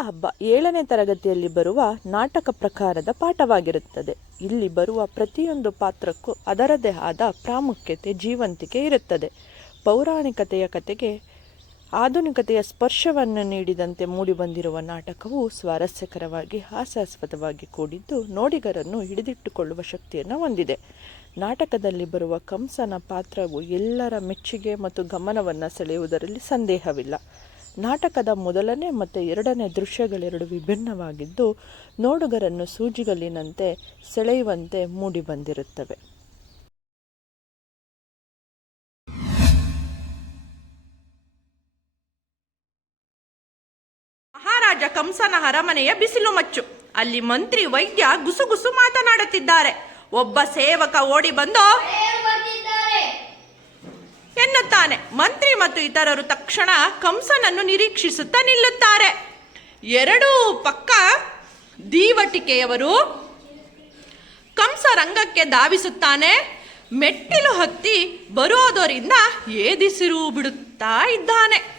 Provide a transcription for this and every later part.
ಹಬ್ಬ ಏಳನೇ ತರಗತಿಯಲ್ಲಿ ಬರುವ ನಾಟಕ ಪ್ರಕಾರದ ಪಾಠವಾಗಿರುತ್ತದೆ. ಇಲ್ಲಿ ಬರುವ ಪ್ರತಿಯೊಂದು ಪಾತ್ರಕ್ಕೂ ಅದರದೇ ಆದ ಪ್ರಾಮುಖ್ಯತೆ, ಜೀವಂತಿಕೆ ಇರುತ್ತದೆ. ಪೌರಾಣಿಕತೆಯ ಕತೆಗೆ ಆಧುನಿಕತೆಯ ಸ್ಪರ್ಶವನ್ನು ನೀಡಿದಂತೆ ಮೂಡಿಬಂದಿರುವ ನಾಟಕವು ಸ್ವಾರಸ್ಯಕರವಾಗಿ, ಹಾಸ್ಯಾಸ್ಪದವಾಗಿ ಕೂಡಿದ್ದು ನೋಡಿಗರನ್ನು ಹಿಡಿದಿಟ್ಟುಕೊಳ್ಳುವ ಶಕ್ತಿಯನ್ನು ಹೊಂದಿದೆ. ನಾಟಕದಲ್ಲಿ ಬರುವ ಕಂಸನ ಪಾತ್ರವು ಎಲ್ಲರ ಮೆಚ್ಚುಗೆ ಮತ್ತು ಗಮನವನ್ನು ಸೆಳೆಯುವುದರಲ್ಲಿ ಸಂದೇಹವಿಲ್ಲ. ನಾಟಕದ ಮೊದಲನೇ ಮತ್ತು ಎರಡನೇ ದೃಶ್ಯಗಳೆರಡು ವಿಭಿನ್ನವಾಗಿದ್ದು, ನೋಡುಗರನ್ನು ಸೂಜಿಗಲ್ಲಿನಂತೆ ಸೆಳೆಯುವಂತೆ ಮೂಡಿಬಂದಿರುತ್ತವೆ ಮಹಾರಾಜ ಕಂಸನ ಅರಮನೆಯ ಬಿಸಿಲು ಮಚ್ಚು. ಅಲ್ಲಿ ಮಂತ್ರಿ ವೈದ್ಯ ಗುಸುಗುಸು ಮಾತನಾಡುತ್ತಿದ್ದಾರೆ. ಒಬ್ಬ ಸೇವಕ ಓಡಿ ಬಂದು ಎನ್ನುತ್ತಾನೆ. ಮಂತ್ರಿ ಮತ್ತು ಇತರರು ತಕ್ಷಣ ಕಂಸನನ್ನು ನಿರೀಕ್ಷಿಸುತ್ತಾ ನಿಲ್ಲುತ್ತಾರೆ. ಎರಡೂ ಪಕ್ಕ ದೀವಟಿಕೆಯವರು ಕಂಸ ರಂಗಕ್ಕೆ ಧಾವಿಸುತ್ತಾನೆ. ಮೆಟ್ಟಿಲು ಹತ್ತಿ ಬರೋದರಿಂದ ಏದಿಸಿರು ಬಿಡುತ್ತಾ ಇದ್ದಾನೆ.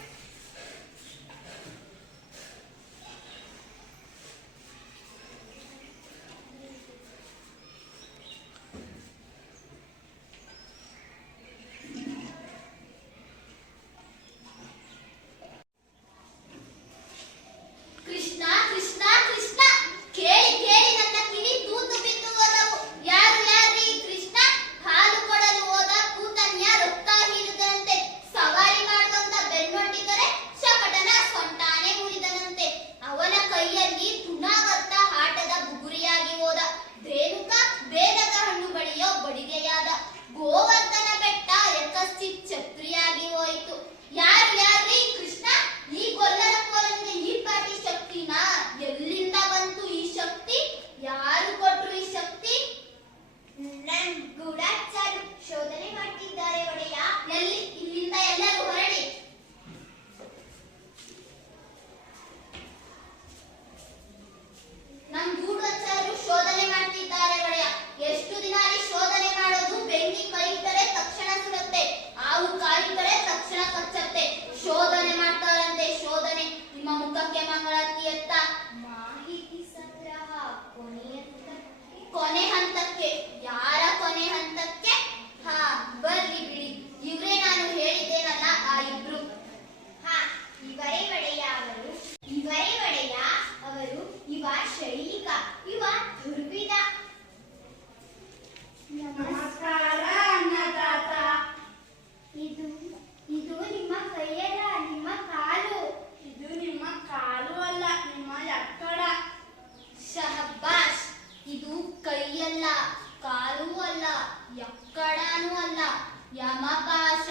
ಯಮಕಾಶ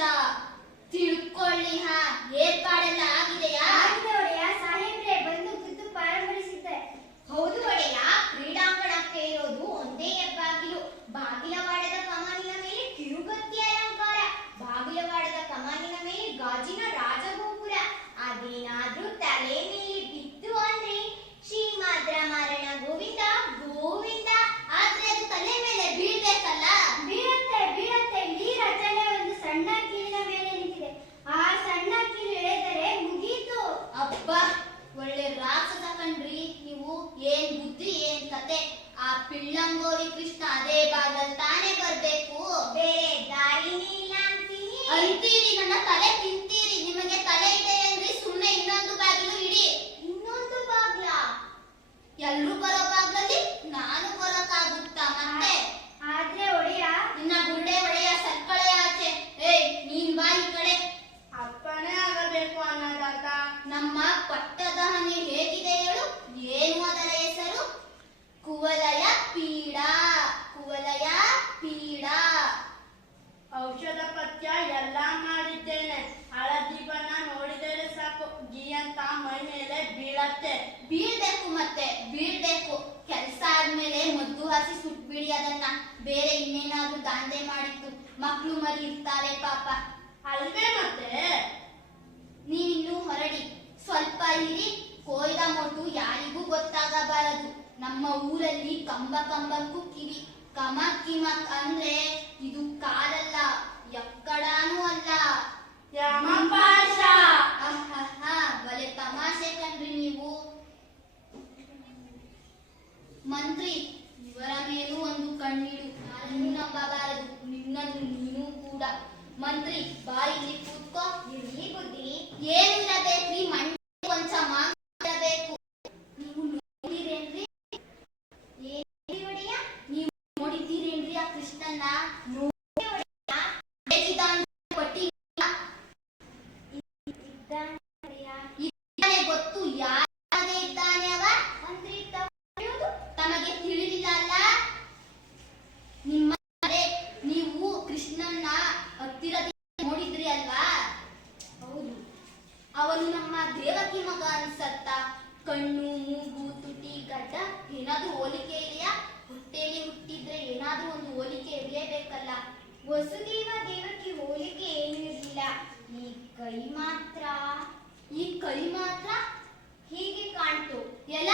ತಿಳ್ಕೊಳ್ಳಿ ಹಾ ಏರ್ಪಾಡೆಲ್ಲ ಆಗಿದೆಯಾ? Sigan la pared ಮತ್ತೆ ಬೀಳ್ಬೇಕು ಮತ್ತೆ ಬೀಳ್ಬೇಕು. ಕೆಲಸ ಆದ್ಮೇಲೆ ಮದ್ದು ಹಾಸಿ ಸುಟ್ಬಿಡಿ ಅದನ್ನ. ಬೇರೆ ಇನ್ನೇನಾದ್ರೂ ದಾಂಧೆ ಮಾಡಿತ್ತು ಮಕ್ಕಳು ಮರಿ ಇರ್ತಾರೆ ಪಾಪ. ಅಲ್ವೇ ಮತ್ತೆ? ನೀನು ಹೊರಡಿ. ಸ್ವಲ್ಪ ಇರಿ. ಕೋಯ್ದ ಮೊಟ್ಟು ಯಾರಿಗೂ ಗೊತ್ತಾಗಬಾರದು. ನಮ್ಮ ಊರಲ್ಲಿ ಕಂಬ ಕಂಬಕ್ಕೂ ಕಿವಿ. ಕಮಕ್ ಕಿಮಕ್ ಅಂದ್ರೆ ಇದು ಕಾಲಲ್ಲ, ಎಕ್ಕಡಾನೂ ಅಲ್ಲ. ಮಂತ್ರಿ ಇವರ ಮೇಲೂ ಒಂದು ಕಣ್ಣಿಡು ನಾನು ನಂಬಬಾರದು. ನಿನ್ನನ್ನು ನೀನು ಕೂಡ. ಮಂತ್ರಿ ಬಾ ಇಲ್ಲಿ ದೇವಕಿ ಮಗ ಅನ್ಸತ್ತ? ಕಣ್ಣು, ಮೂಗು, ತುಟಿ, ಗಡ್ಡ, ಏನಾದ್ರೂ ಹೋಲಿಕೆ ಇದೆಯಾ? ಹೊಟ್ಟೆಯಲ್ಲಿ ಹುಟ್ಟಿದ್ರೆ ಏನಾದ್ರೂ ಒಂದು ಹೋಲಿಕೆ ಇರಲೇಬೇಕಲ್ಲ. ವಸುದೇವ ದೇವಕ್ಕೆ ಹೋಲಿಕೆ ಏನೂ ಇರಲಿಲ್ಲ. ಈ ಕೈ ಮಾತ್ರ. ಈ ಕೈ ಮಾತ್ರ? ಹೀಗೆ ಕಾಣ್ತು. ಎಲ್ಲ